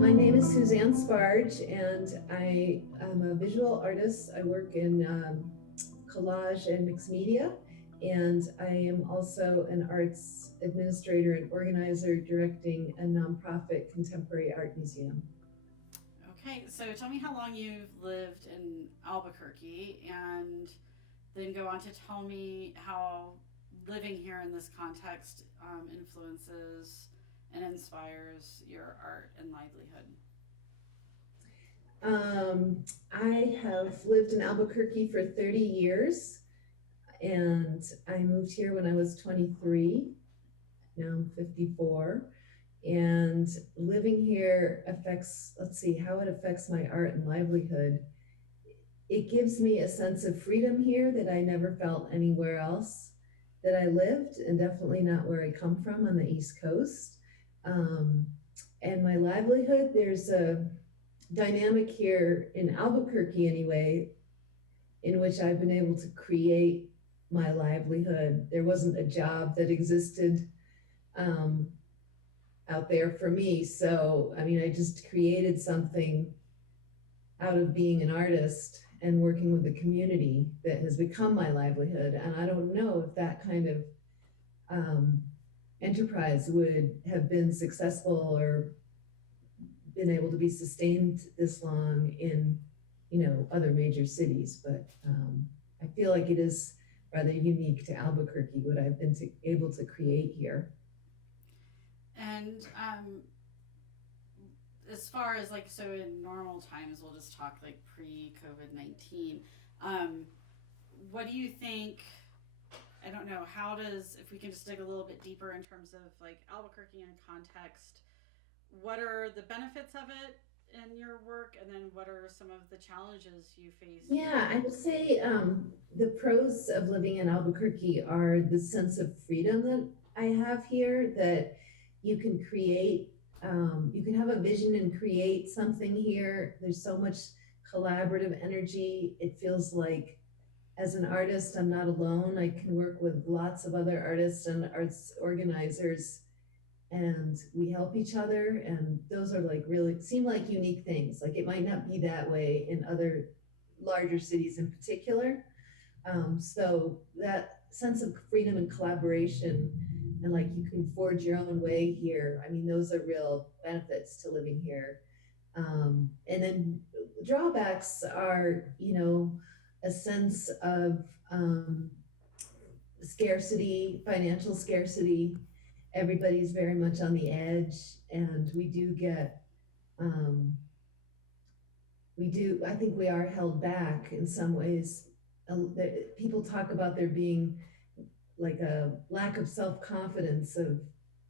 My name is Suzanne SBARGE, and I am a visual artist. I work in collage and mixed media, and I am also an arts administrator and organizer directing a nonprofit contemporary art museum. Okay, so tell me how long you've lived in Albuquerque, and then go on to tell me how living here in this context influences and inspires your art and livelihood. I have lived in Albuquerque for 30 years, and I moved here when I was 23. Now I'm 54. And living here affects, let's see, how it affects my art and livelihood. It gives me a sense of freedom here that I never felt anywhere else that I lived, and definitely not where I come from on the East Coast. Um, and my livelihood, there's a dynamic here in Albuquerque, anyway, in which I've been able to create my livelihood. There wasn't a job that existed um, out there for me. So, I mean, I just created something out of being an artist and working with the community that has become my livelihood. And I don't know if that kind of um, enterprise would have been successful or been able to be sustained this long in, other major cities. But I feel like it is rather unique to Albuquerque what I've been able to create here. And as far as like, so in normal times, we'll just talk like pre COVID-19. Um, what do you think? I don't know. How does, if we can just dig a little bit deeper in terms of like Albuquerque in context, what are the benefits of it in your work, and then what are some of the challenges you face Yeah, I here? would say the pros of living in Albuquerque are the sense of freedom that I have here, that you can create, you can have a vision and create something here. There's so much collaborative energy. It feels like as an artist, I'm not alone. I can work with lots of other artists and arts organizers, and we help each other. And those are like really seem like unique things. Like it might not be that way in other larger cities in particular. So that sense of freedom and collaboration, and like you can forge your own way here. I mean, those are real benefits to living here. And then drawbacks are, a sense of scarcity, financial scarcity. Everybody's very much on the edge, and um, I think we are held back in some ways. People talk about there being like a lack of self-confidence of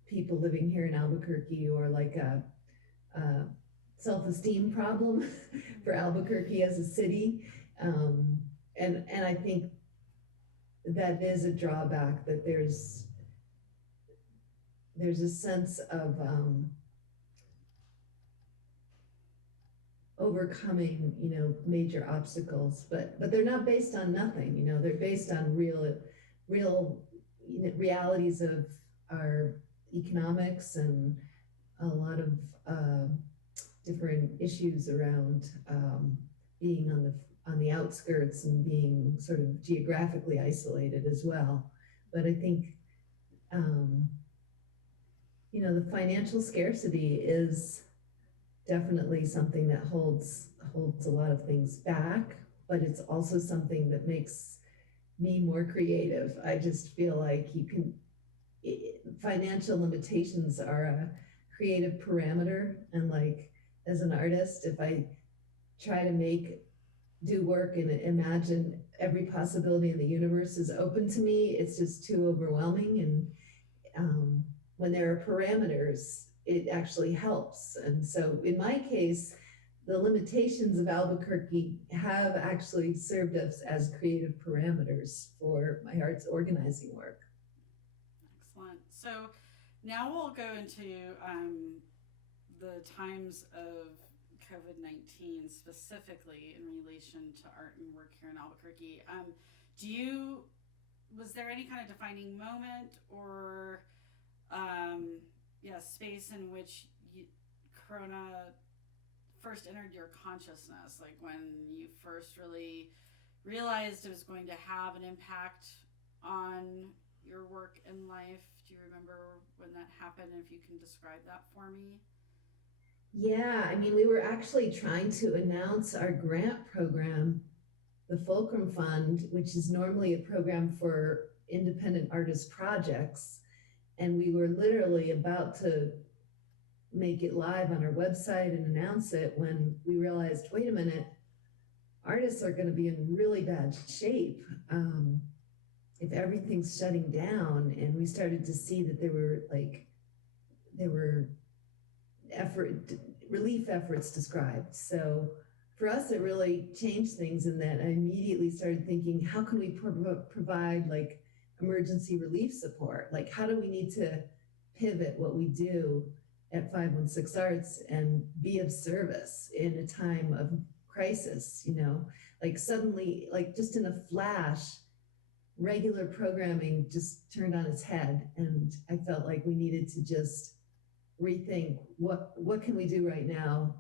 people living here in Albuquerque, or like a self-esteem problem for Albuquerque as a city. Um, and I think that is a drawback, that there's a sense of overcoming, major obstacles, but they're not based on nothing. They're based on real realities of our economics, and a lot of uh, different issues around being on the outskirts and being sort of geographically isolated as well. But I think um, the financial scarcity is definitely something that holds a lot of things back, but it's also something that makes me more creative. I just feel like financial limitations are a creative parameter, and like as an artist, if I try to do work and imagine every possibility in the universe is open to me, it's just too overwhelming. And when there are parameters, it actually helps. And so in my case, the limitations of Albuquerque have actually served us as creative parameters for my arts organizing work. Excellent. So now we'll go into the times of COVID-19 specifically in relation to art and work here in Albuquerque. Do you, was there any kind of defining moment or, yeah, space in which Corona first entered your consciousness, like when you first really realized it was going to have an impact on your work and life. Do you remember when that happened? If you can describe that for me. Yeah, I mean, we were actually trying to announce our grant program, the Fulcrum Fund, which is normally a program for independent artist projects. And we were literally about to make it live on our website and announce it when we realized, wait a minute, artists are going to be in really bad shape if everything's shutting down. And we started to see that there were relief efforts described. So for us, it really changed things in that I immediately started thinking, how can we provide like emergency relief support? Like, how do we need to pivot what we do at 516 Arts and be of service in a time of crisis? Like suddenly, like just in a flash, regular programming just turned on its head, and I felt like we needed to just rethink what can we do right now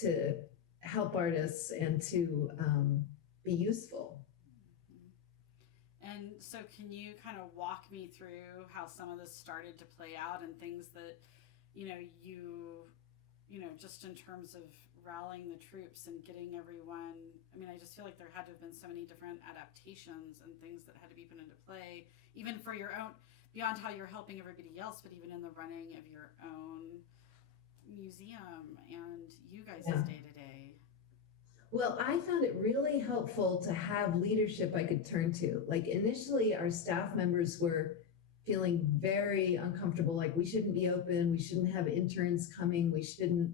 to help artists and to be useful. And so, can you kind of walk me through how some of this started to play out and things that just in terms of rallying the troops and getting everyone? I mean, I just feel like there had to have been so many different adaptations and things that had to be put into play, even for your own, beyond how you're helping everybody else, but even in the running of your own museum and you guys' day to day. Well, I found it really helpful to have leadership I could turn to. Like initially, our staff members were feeling very uncomfortable, like we shouldn't be open, we shouldn't have interns coming, we shouldn't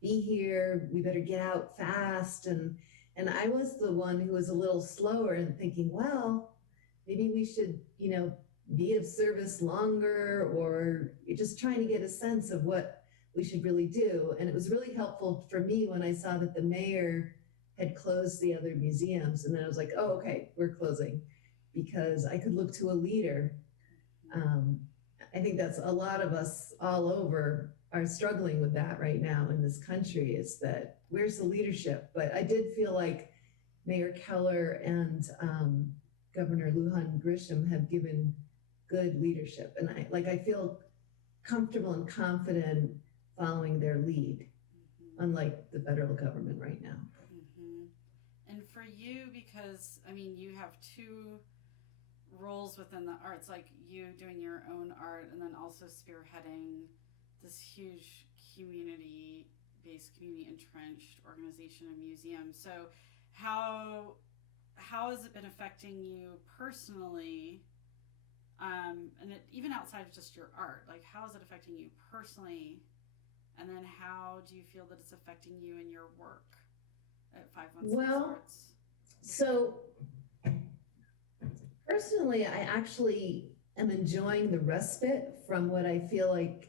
be here, we better get out fast. And I was the one who was a little slower and thinking, well, maybe we should, be of service longer, or just trying to get a sense of what we should really do. And it was really helpful for me when I saw that the mayor had closed the other museums. And then I was like, oh, okay, we're closing, because I could look to a leader. I think that's a lot of us all over are struggling with that right now in this country, is that where's the leadership? But I did feel like Mayor Keller and Governor Lujan Grisham have given good leadership. And I feel comfortable and confident following their lead, unlike the federal government right now. And for you, because I mean, you have two roles within the arts, like you doing your own art and then also spearheading this huge community-based, community entrenched organization and museum. So how has it been affecting you personally, and even outside of just your art? Like, how is it affecting you personally, and then how do you feel that it's affecting you in your work at 516 Arts? So personally, I actually am enjoying the respite from what I feel like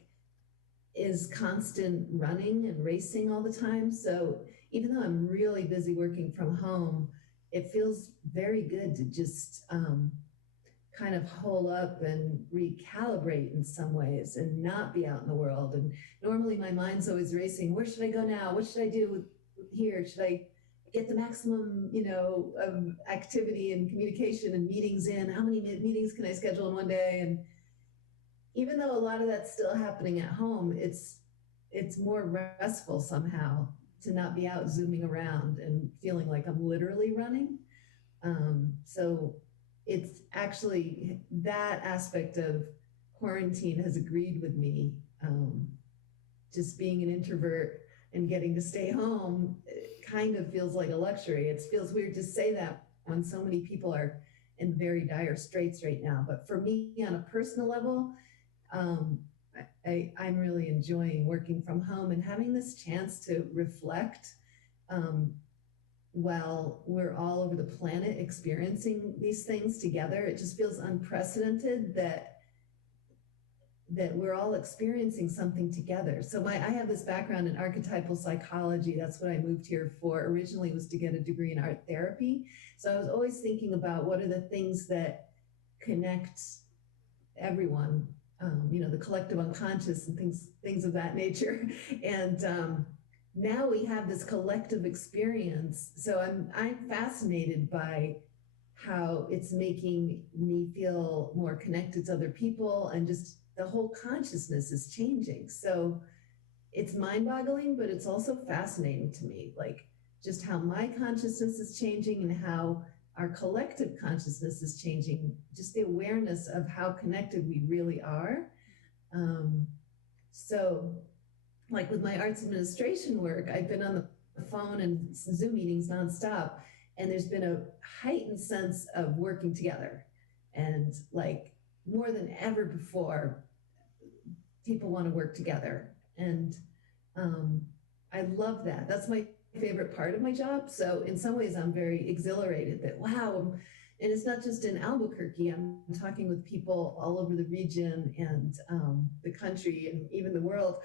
is constant running and racing all the time. So even though I'm really busy working from home, it feels very good to just kind of hole up and recalibrate in some ways and not be out in the world. And normally my mind's always racing. Where should I go now? What should I do here? Should I get the maximum, of activity and communication and meetings in? How many meetings can I schedule in one day? And even though a lot of that's still happening at home, it's more restful somehow to not be out zooming around and feeling like I'm literally running. So it's actually that aspect of quarantine has agreed with me. Just being an introvert and getting to stay home kind of feels like a luxury. It feels weird to say that when so many people are in very dire straits right now. But for me, on a personal level, I'm really enjoying working from home and having this chance to reflect while we're all over the planet experiencing these things together. It just feels unprecedented that we're all experiencing something together. So I have this background in archetypal psychology. That's what I moved here for. Originally was to get a degree in art therapy. So I was always thinking about what are the things that connect everyone the collective unconscious and things of that nature. And now we have this collective experience. So I'm fascinated by how it's making me feel more connected to other people, and just the whole consciousness is changing. So it's mind-boggling, but it's also fascinating to me, like just how my consciousness is changing and how our collective consciousness is changing, just the awareness of how connected we really are. So like with my arts administration work, I've been on the phone and Zoom meetings nonstop, and there's been a heightened sense of working together. And like more than ever before, people want to work together. And I love that. That's my favorite part of my job. So in some ways, I'm very exhilarated that, wow, and it's not just in Albuquerque. I'm talking with people all over the region and the country and even the world.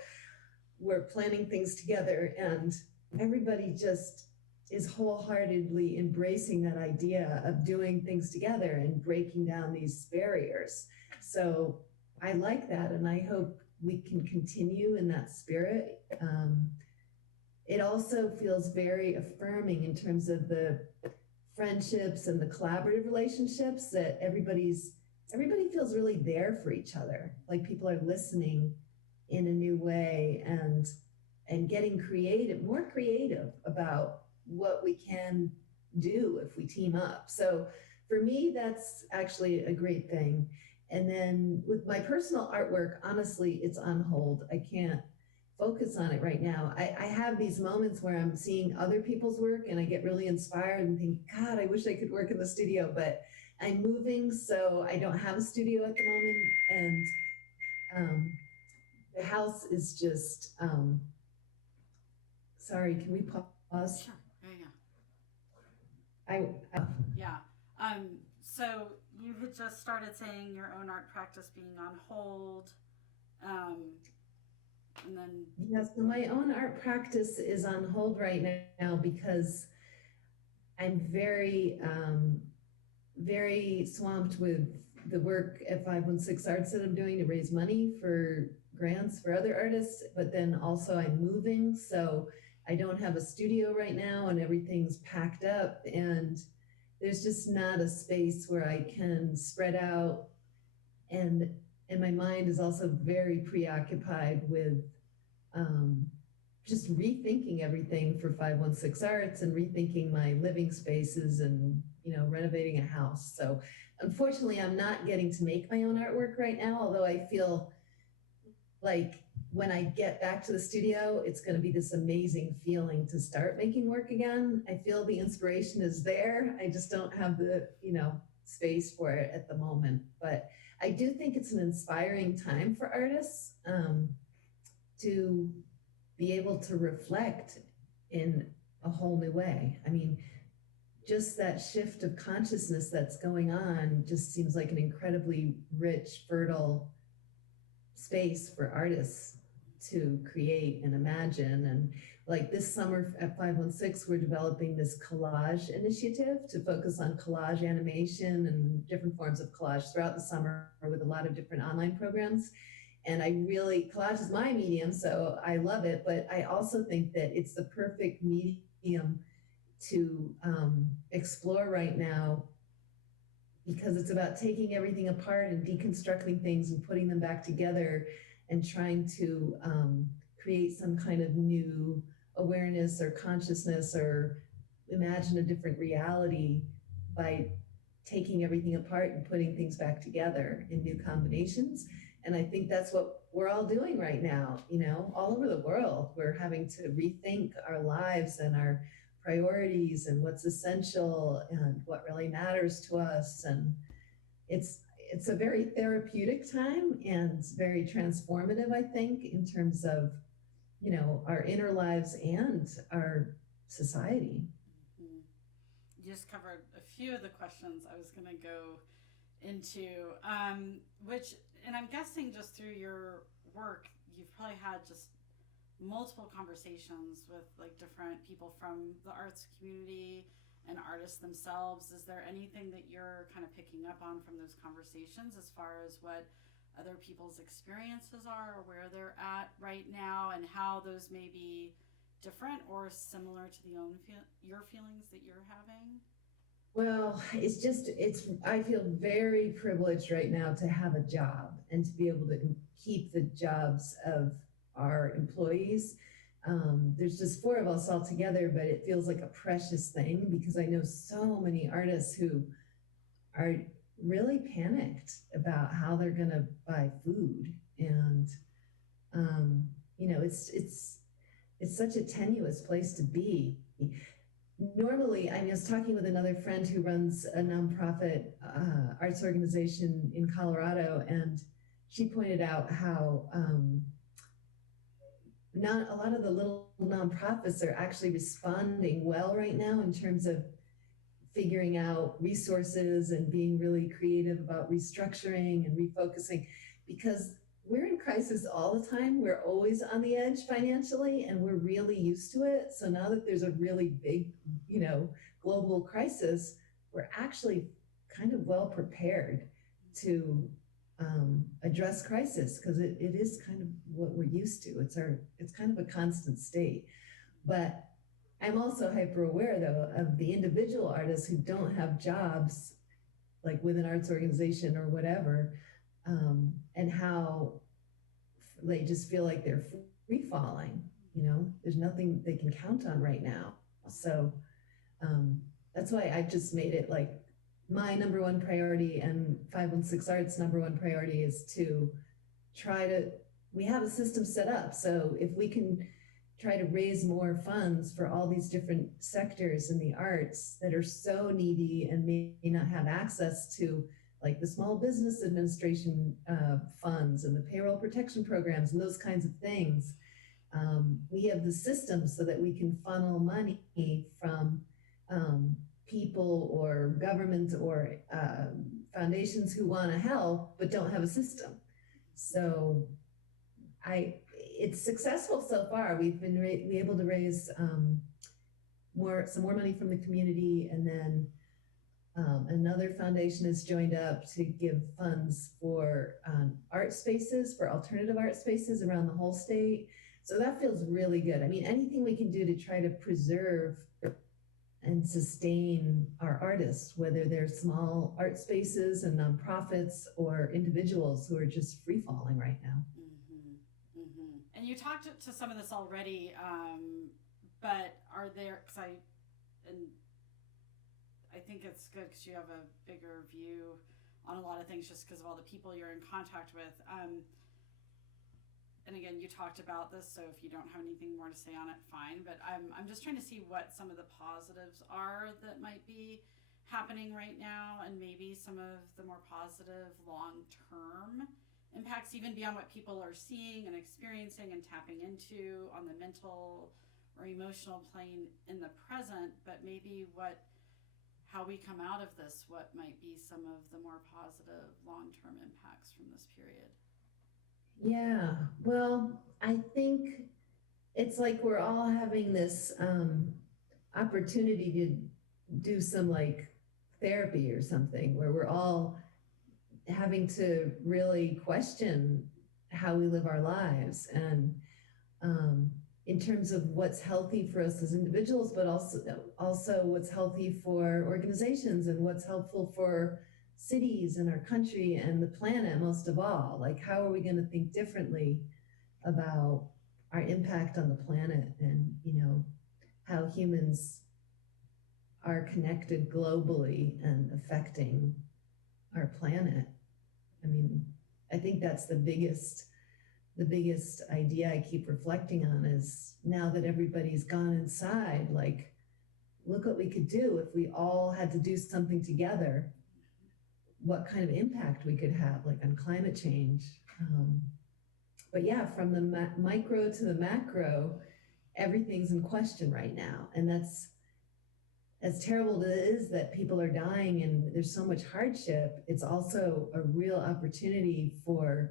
We're planning things together, and everybody just is wholeheartedly embracing that idea of doing things together and breaking down these barriers. So I like that, and I hope we can continue in that spirit. It also feels very affirming in terms of the friendships and the collaborative relationships, that everybody feels really there for each other. Like people are listening in a new way and getting more creative about what we can do if we team up. So for me, that's actually a great thing. And then with my personal artwork, honestly, it's on hold. I can't focus on it right now. I have these moments where I'm seeing other people's work and I get really inspired and think, God, I wish I could work in the studio, but I'm moving, so I don't have a studio at the moment. And the house is just, sorry, can we pause? Sure. Yeah. Yeah. So you had just started saying your own art practice being on hold. And then Yes, so my own art practice is on hold right now because I'm very, very swamped with the work at 516 Arts that I'm doing to raise money for grants for other artists, but then also I'm moving, so I don't have a studio right now and everything's packed up, and there's just not a space where I can spread out, and my mind is also very preoccupied with just rethinking everything for 516 Arts and rethinking my living spaces and, renovating a house. So unfortunately, I'm not getting to make my own artwork right now, although I feel like when I get back to the studio, it's going to be this amazing feeling to start making work again. I feel the inspiration is there. I just don't have the, space for it at the moment. But I do think it's an inspiring time for artists to be able to reflect in a whole new way. I mean, just that shift of consciousness that's going on just seems like an incredibly rich, fertile space for artists to create and imagine. And like this summer at 516, we're developing this collage initiative to focus on collage animation and different forms of collage throughout the summer with a lot of different online programs. And collage is my medium, so I love it, but I also think that it's the perfect medium to explore right now, because it's about taking everything apart and deconstructing things and putting them back together and trying to create some kind of new awareness or consciousness or imagine a different reality by taking everything apart and putting things back together in new combinations. And I think that's what we're all doing right now, all over the world. We're having to rethink our lives and our priorities and what's essential and what really matters to us. And it's a very therapeutic time and very transformative, I think, in terms of, our inner lives and our society. Mm-hmm. You just covered a few of the questions I was going to go into, and I'm guessing just through your work, you've probably had just multiple conversations with like different people from the arts community and artists themselves. Is there anything that you're kind of picking up on from those conversations as far as what other people's experiences are, or where they're at right now, and how those may be different or similar to your feelings that you're having? Well, I feel very privileged right now to have a job and to be able to keep the jobs of our employees. There's just four of us all together, but it feels like a precious thing because I know so many artists who are really panicked about how they're going to buy food. And, it's such a tenuous place to be. Normally, I was talking with another friend who runs a nonprofit arts organization in Colorado, and she pointed out how not a lot of the little nonprofits are actually responding well right now in terms of figuring out resources and being really creative about restructuring and refocusing, because we're in crisis all the time. We're always on the edge financially, and we're really used to it. So now that there's a really big, global crisis, we're actually kind of well prepared to address crisis, because it is kind of what we're used to. It's kind of a constant state. But I'm also hyper aware, though, of the individual artists who don't have jobs, like with an arts organization or whatever, and how they just feel like they're free falling. There's nothing they can count on right now. So that's why I just made it like my number one priority, and 516 Arts' number one priority is to we have a system set up. So if we can try to raise more funds for all these different sectors in the arts that are so needy and may not have access to, like the Small Business Administration funds and the payroll protection programs and those kinds of things, we have the system so that we can funnel money from people or government or foundations who want to help but don't have a system. So it's successful so far. We've been able to raise some more money from the community, and then another foundation has joined up to give funds for art spaces, for alternative art spaces around the whole state. So that feels really good. I mean, anything we can do to try to preserve and sustain our artists, whether they're small art spaces and nonprofits or individuals who are just free falling right now. Mm-hmm. Mm-hmm. And you talked to some of this already, but are there, I think it's good because you have a bigger view on a lot of things just because of all the people you're in contact with. And again, you talked about this, so if you don't have anything more to say on it, fine. But I'm just trying to see what some of the positives are that might be happening right now, and maybe some of the more positive long-term impacts, even beyond what people are seeing and experiencing and tapping into on the mental or emotional plane in the present, but maybe how we come out of this, what might be some of the more positive long-term impacts from this period. Yeah, well, I think it's like we're all having this opportunity to do some like therapy or something, where we're all having to really question how we live our lives, and in terms of what's healthy for us as individuals, but also what's healthy for organizations and what's helpful for cities and our country and the planet, most of all. Like, how are we going to think differently about our impact on the planet, and how humans are connected globally and affecting our planet. I mean, I think that's the biggest idea I keep reflecting on, is now that everybody's gone inside, like, look what we could do if we all had to do something together, what kind of impact we could have, like, on climate change. But yeah, from the micro to the macro, everything's in question right now. And that's, as terrible as it is that people are dying and there's so much hardship, it's also a real opportunity for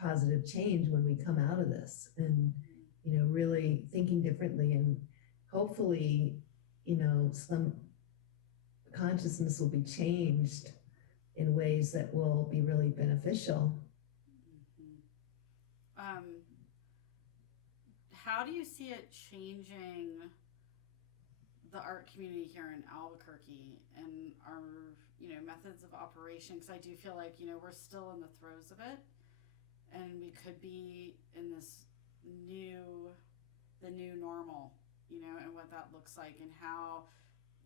positive change when we come out of this, and really thinking differently, and hopefully some consciousness will be changed in ways that will be really beneficial. How do you see it changing the art community here in Albuquerque and our, methods of operation? Because I do feel like, we're still in the throes of it, and we could be in the new normal, and what that looks like, and how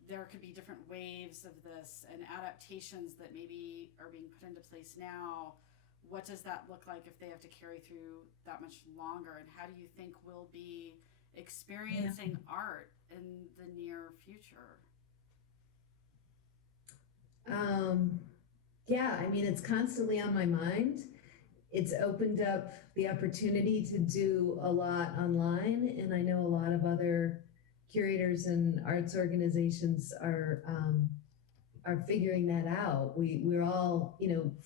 there could be different waves of this and adaptations that maybe are being put into place now. What does that look like if they have to carry through that much longer? And how do you think we'll be experiencing art in the near future? Yeah, I mean, it's constantly on my mind. It's opened up the opportunity to do a lot online, and I know a lot of other curators and arts organizations are figuring that out. We're all,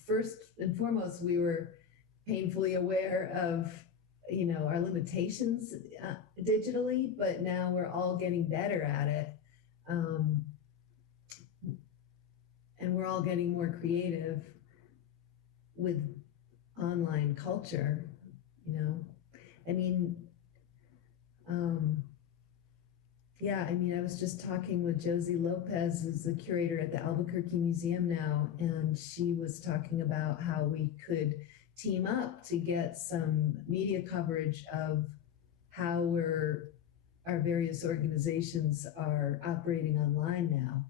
first and foremost, we were painfully aware of, our limitations digitally, but now we're all getting better at it. And we're all getting more creative with online culture, I mean, I was just talking with Josie Lopez, who's the curator at the Albuquerque Museum now, and she was talking about how we could team up to get some media coverage of how our various organizations are operating online now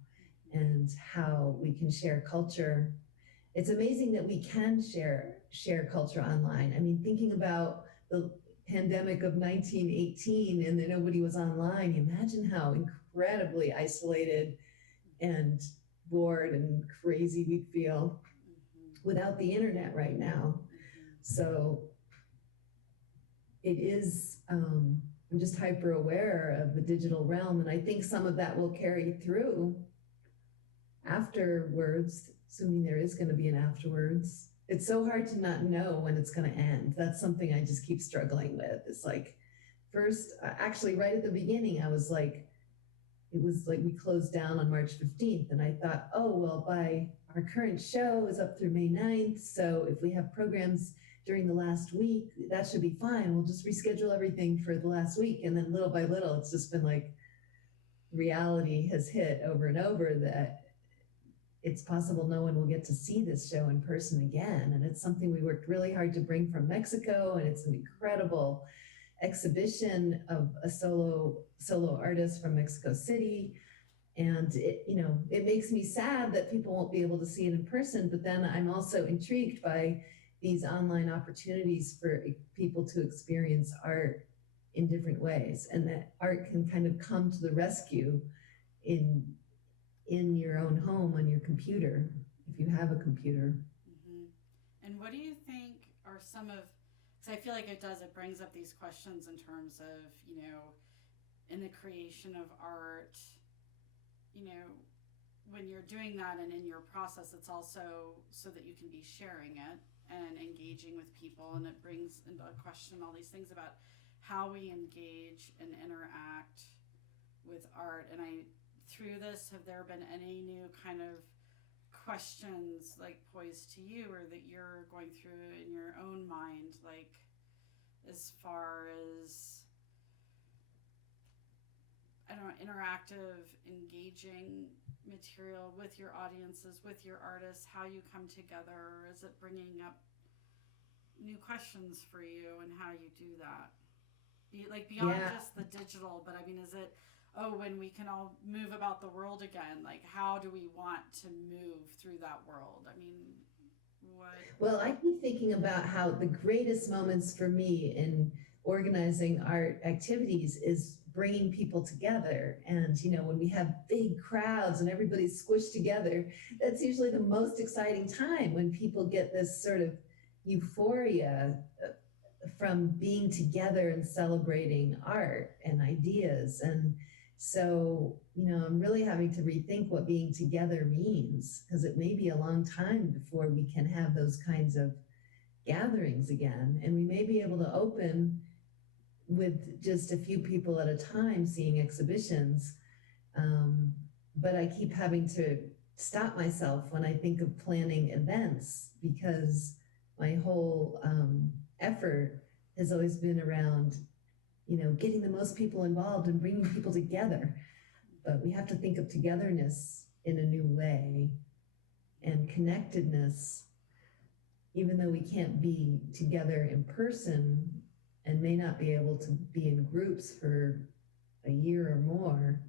and how we can share culture. It's amazing that we can share culture online. I mean, thinking about the pandemic of 1918 and that nobody was online, imagine how incredibly isolated and bored and crazy we'd feel without the internet right now. So it is, I'm just hyper aware of the digital realm, and I think some of that will carry through afterwards, assuming there is going to be an afterwards. It's so hard to not know when it's going to end. That's something I just keep struggling with. It's like, first, actually right at the beginning, it was like we closed down on March 15th, and I thought, oh, well, our current show is up through May 9th, so if we have programs during the last week, that should be fine. We'll just reschedule everything for the last week. And then little by little, it's just been like reality has hit over and over that it's possible no one will get to see this show in person again. And it's something we worked really hard to bring from Mexico, and it's an incredible exhibition of a solo artist from Mexico City. And it makes me sad that people won't be able to see it in person, but then I'm also intrigued by these online opportunities for people to experience art in different ways, and that art can kind of come to the rescue in your own home on your computer, if you have a computer. And what do you think are some of, because I feel like it brings up these questions in terms of, in the creation of art, when you're doing that and in your process, it's also so that you can be sharing it and engaging with people, and it brings into question all these things about how we engage and interact with art. And through this, have there been any new kind of questions like posed to you, or that you're going through in your own mind, like as far as, I don't know, interactive, engaging material with your audiences, with your artists, how you come together? Is it bringing up new questions for you, and how you do that? Beyond just the digital, but I mean, is it, when we can all move about the world again, like how do we want to move through that world? I mean, what? Well, I keep thinking about how the greatest moments for me in organizing art activities is bringing people together. And, when we have big crowds and everybody's squished together, that's usually the most exciting time, when people get this sort of euphoria from being together and celebrating art and ideas. And so, I'm really having to rethink what being together means, because it may be a long time before we can have those kinds of gatherings again. And we may be able to open with just a few people at a time seeing exhibitions. But I keep having to stop myself when I think of planning events, because my whole effort has always been around, getting the most people involved and bringing people together. But we have to think of togetherness in a new way, and connectedness, even though we can't be together in person and may not be able to be in groups for a year or more.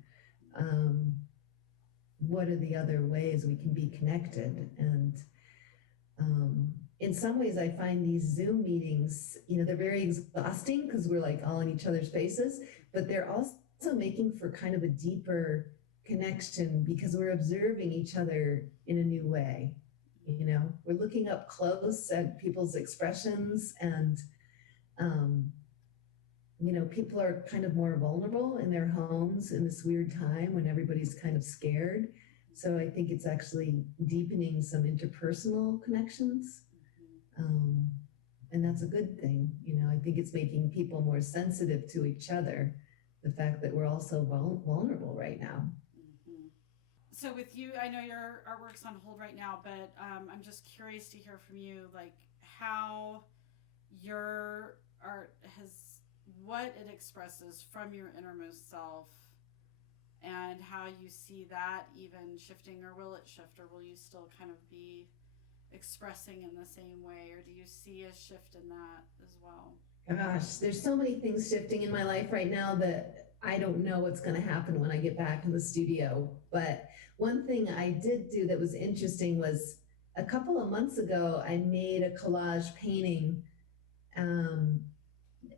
What are the other ways we can be connected? And in some ways, I find these Zoom meetings, they're very exhausting because we're like all in each other's faces, but they're also making for kind of a deeper connection because we're observing each other in a new way. We're looking up close at people's expressions, and people are kind of more vulnerable in their homes in this weird time when everybody's kind of scared. So I think it's actually deepening some interpersonal connections. And that's a good thing. I think it's making people more sensitive to each other, the fact that we're all so vulnerable right now. So with you, I know your artwork's on hold right now, but I'm just curious to hear from you, like how your art what it expresses from your innermost self, and how you see that even shifting, or will it shift, or will you still kind of be expressing in the same way, or do you see a shift in that as well? Gosh, there's so many things shifting in my life right now that I don't know what's going to happen when I get back in the studio. But one thing I did do that was interesting was a couple of months ago, I made a collage painting,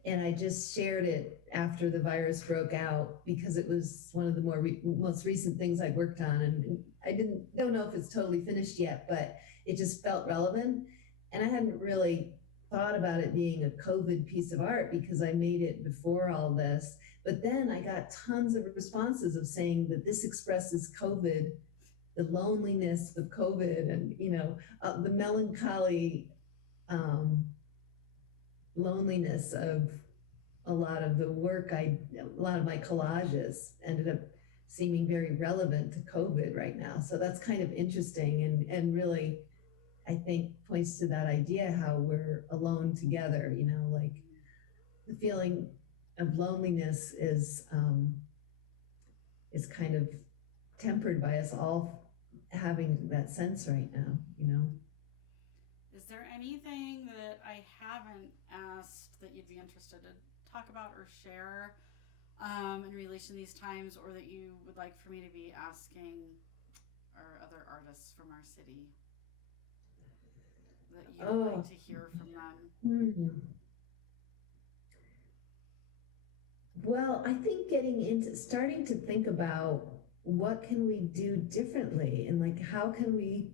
and I just shared it after the virus broke out because it was one of the most recent things I worked on, and I don't know if it's totally finished yet, but it just felt relevant. And I hadn't really thought about it being a COVID piece of art because I made it before all this. But then I got tons of responses of saying that this expresses COVID, the loneliness of COVID, and the melancholy loneliness of a lot of the work. A lot of my collages ended up seeming very relevant to COVID right now. So that's kind of interesting, and really, I think points to that idea how we're alone together, like the feeling of loneliness is kind of tempered by us all having that sense right now, Is there anything that I haven't asked that you'd be interested to talk about or share in relation to these times, or that you would like for me to be asking our other artists from our city that you would like to hear from them? Well, I think starting to think about what can we do differently, and like how can we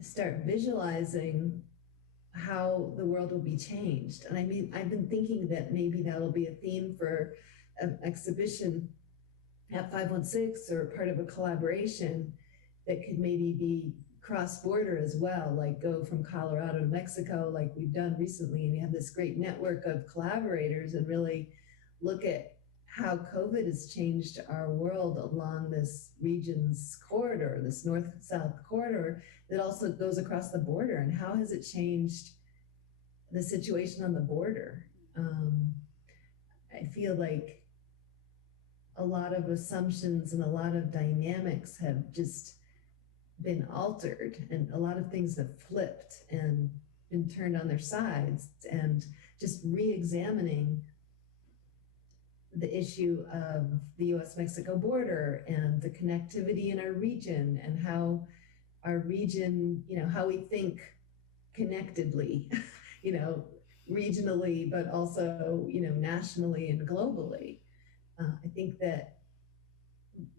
start visualizing how the world will be changed. And I mean, I've been thinking that maybe that'll be a theme for an exhibition at 516, or part of a collaboration that could maybe be cross-border as well, like go from Colorado to Mexico like we've done recently, and we have this great network of collaborators, and really look at how COVID has changed our world along this region's corridor, this north-south corridor that also goes across the border, and how has it changed the situation on the border. I feel like a lot of assumptions and a lot of dynamics have just been altered, and a lot of things have flipped and been turned on their sides, and just re-examining the issue of the US-Mexico border and the connectivity in our region, and how our region, how we think connectedly, regionally, but also, nationally and globally. I think that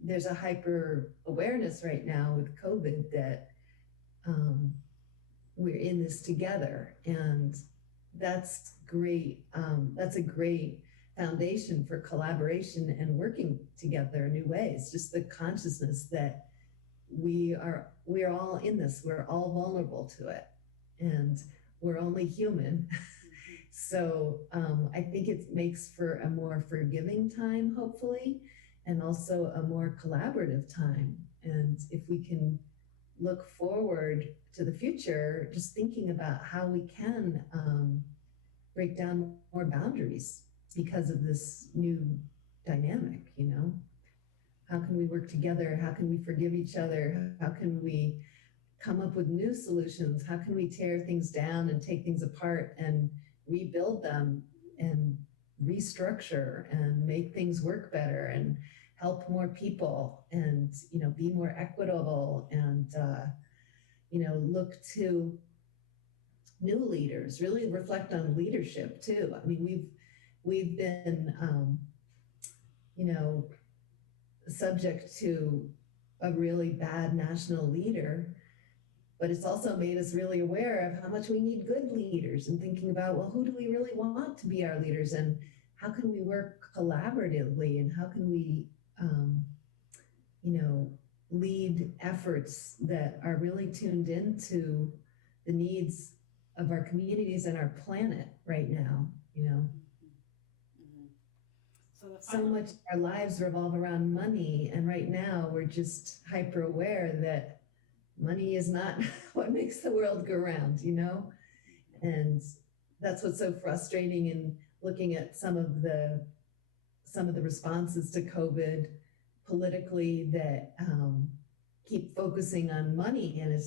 there's a hyper awareness right now with COVID that we're in this together, and that's great. That's a great foundation for collaboration and working together in new ways. Just the consciousness that we're all in this, we're all vulnerable to it, and we're only human. So I think it makes for a more forgiving time, hopefully, and also a more collaborative time. And if we can look forward to the future, just thinking about how we can break down more boundaries because of this new dynamic, you know? How can we work together? How can we forgive each other? How can we come up with new solutions? How can we tear things down and take things apart and rebuild them and restructure and make things work better and help more people and, you know, be more equitable and, you know, look to new leaders, really reflect on leadership too. I mean, we've been, you know, subject to a really bad national leader, but it's also made us really aware of how much we need good leaders and thinking about, well, who do we really want to be our leaders and how can we work collaboratively and how can we, you know, lead efforts that are really tuned into the needs of our communities and our planet right now, you know. So much of our lives revolve around money, and right now we're just hyper aware that money is not what makes the world go round, you know? And that's what's so frustrating in looking at some of the responses to COVID politically that keep focusing on money, and it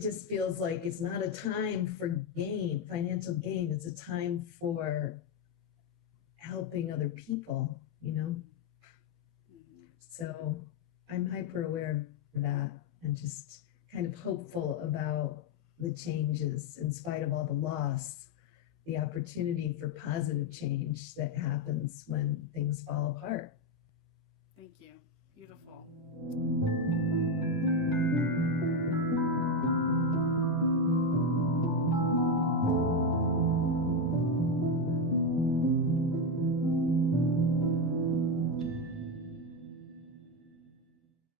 just feels like it's not a time for gain, financial gain. It's a time for helping other people, you know? So I'm hyper aware of that and just kind of hopeful about the changes in spite of all the loss, the opportunity for positive change that happens when things fall apart. Thank you. Beautiful.